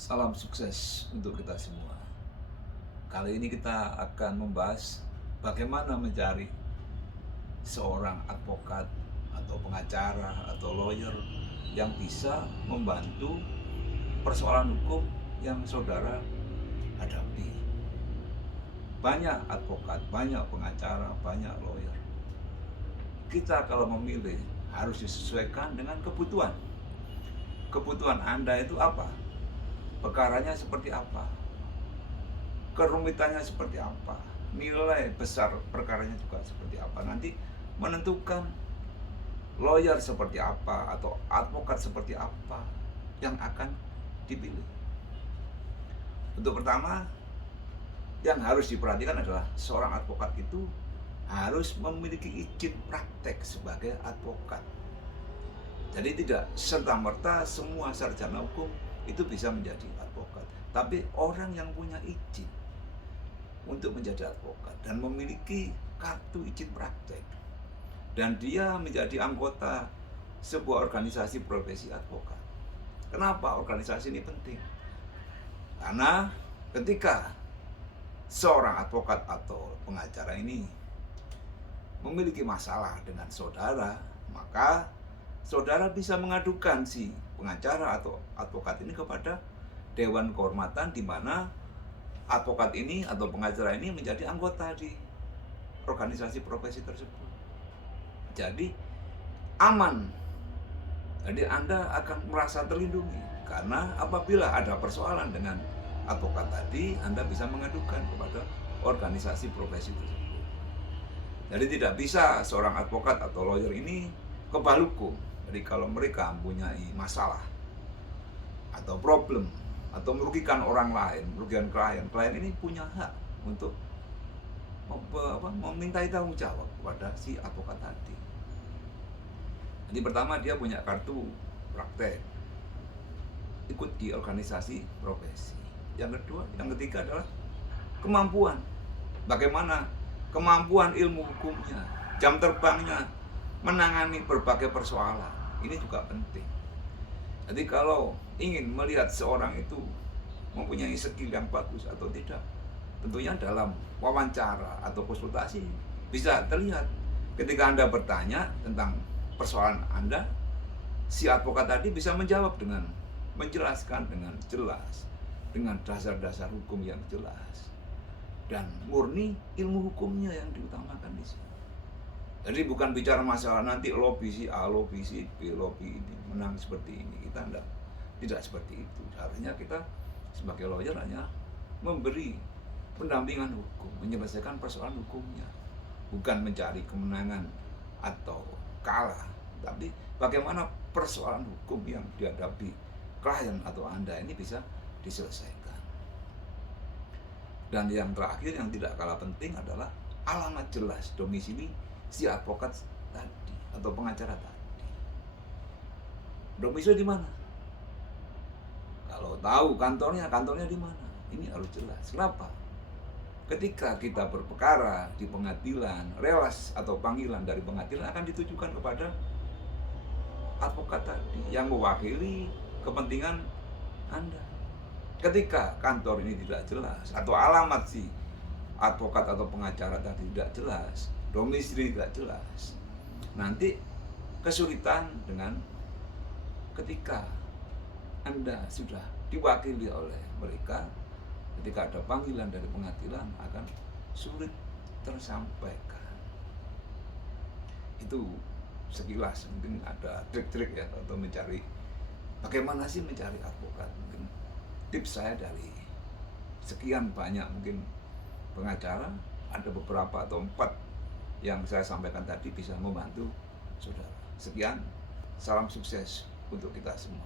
Salam sukses untuk kita semua. Kali ini kita akan membahas bagaimana mencari seorang advokat atau pengacara atau lawyer yang bisa membantu persoalan hukum yang saudara hadapi. Banyak advokat, banyak pengacara, banyak lawyer. Kita kalau memilih harus disesuaikan dengan kebutuhan. Kebutuhan Anda itu apa? Perkaranya seperti apa? Kerumitannya seperti apa? Nilai besar perkaranya juga seperti apa? Nanti menentukan lawyer seperti apa atau advokat seperti apa yang akan dipilih. Untuk pertama, yang harus diperhatikan adalah seorang advokat itu harus memiliki izin praktek sebagai advokat. Jadi tidak serta-merta semua sarjana hukum itu bisa menjadi advokat, tapi orang yang punya izin untuk menjadi advokat dan memiliki kartu izin praktek dan dia menjadi anggota sebuah organisasi profesi advokat. Kenapa organisasi ini penting? Karena ketika seorang advokat atau pengacara ini memiliki masalah dengan saudara, maka saudara bisa mengadukan si pengacara atau advokat ini kepada Dewan Kehormatan, di mana advokat ini atau pengacara ini menjadi anggota di organisasi profesi tersebut. Jadi aman. Jadi Anda akan merasa terlindungi karena apabila ada persoalan dengan advokat tadi, Anda bisa mengadukan kepada organisasi profesi tersebut. Jadi tidak bisa seorang advokat atau lawyer ini kebal hukum. Jadi kalau mereka mempunyai masalah atau problem atau merugikan orang lain, merugikan klien ini punya hak untuk memintai tanggung jawab kepada si advokat tadi. Jadi pertama dia punya kartu praktek, ikut di organisasi profesi. Yang kedua, yang ketiga adalah kemampuan. Bagaimana kemampuan ilmu hukumnya, jam terbangnya, menangani berbagai persoalan. Ini juga penting. Jadi kalau ingin melihat seorang itu mempunyai skill yang bagus atau tidak, tentunya dalam wawancara atau konsultasi bisa terlihat. Ketika Anda bertanya tentang persoalan Anda, si advokat tadi bisa menjawab dengan menjelaskan dengan jelas, dengan dasar-dasar hukum yang jelas, dan murni ilmu hukumnya yang diutamakan di sini. Jadi bukan bicara masalah nanti lobby si A, lobby si B, lobby ini menang seperti ini. Kita tidak seperti itu. Seharusnya kita sebagai lawyer hanya memberi pendampingan hukum, menyelesaikan persoalan hukumnya, bukan mencari kemenangan atau kalah, tapi bagaimana persoalan hukum yang dihadapi klien atau Anda ini bisa diselesaikan. Dan yang terakhir yang tidak kalah penting adalah alamat jelas domisili si advokat tadi atau pengacara tadi. Domisili di mana? Kalau tahu kantornya di mana? Ini harus jelas. Kenapa? Ketika kita berperkara di pengadilan, relas atau panggilan dari pengadilan akan ditujukan kepada advokat tadi yang mewakili kepentingan Anda. Ketika kantor ini tidak jelas atau alamat si advokat atau pengacara tadi tidak jelas, domisili tidak jelas, nanti kesulitan dengan ketika Anda sudah diwakili oleh mereka, ketika ada panggilan dari pengadilan akan sulit tersampaikan. Itu sekilas, mungkin ada trik-trik ya atau mencari bagaimana sih mencari advokat. Mungkin tips saya dari sekian banyak mungkin pengacara, ada beberapa atau 4 yang saya sampaikan tadi bisa membantu saudara. Sekian, salam sukses untuk kita semua.